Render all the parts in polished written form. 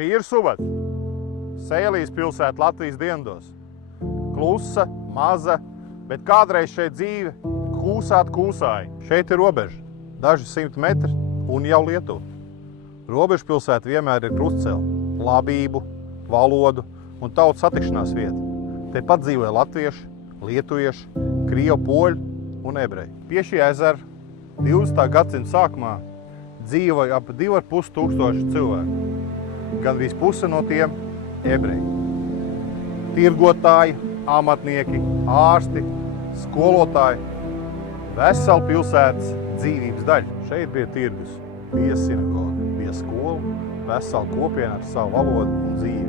Šī ir Subata, Sēlijas pilsēta Latvijas dienvidos. Klusa, maza, bet kādreiz šeit dzīve kūsāja. Šeit ir robeža, daži 100 metri un jau Lietuva. Robeža pilsēta vienmēr ir krustcele, labību, valodu un tautu satikšanās vieta. Tepat dzīvoja latvieši, lietuvieši, krievu, poļu un ebreji. Pie šī ezera 20. gadsimta sākumā dzīvoja ap 2,5 tūkstoši cilvēku. Gandrīz puse no tiem ebreji. Tirgotāji, amatnieki, ārsti, skolotāji. Vesela pilsētas dzīvības daļa. Šeit bija tirgus, bija sinagoga, bija skola, vesela kopiena ar savu valodu un dzīvi.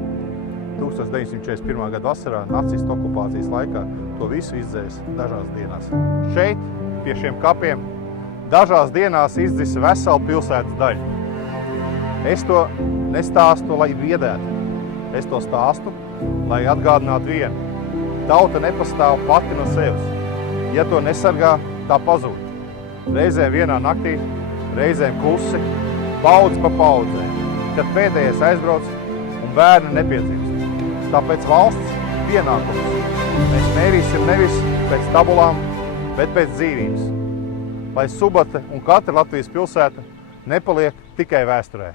1941. gada vasarā nacistu okupācijas laikā to visu izdzēs dažās dienās. Šeit, pie šiem kapiem, dažās dienās izdzisa vesela pilsētas daļa. Es to nestāstu, lai biedētu. Es to stāstu, lai atgādinātu vienu. Tauta nepastāv pati no sevis. Ja to nesargā, tā pazūd. Reizēm vienā naktī, reizēm klusi, paudze pa paudzēm, kad pēdējais aizbrauc un bērni nepiedzimst. Tāpēc valsts pienākums. Mēs mērīsim nevis pēc tabulām, bet pēc dzīvības. Lai Subata un katra Latvijas pilsēta nepaliek tikai vēsturē.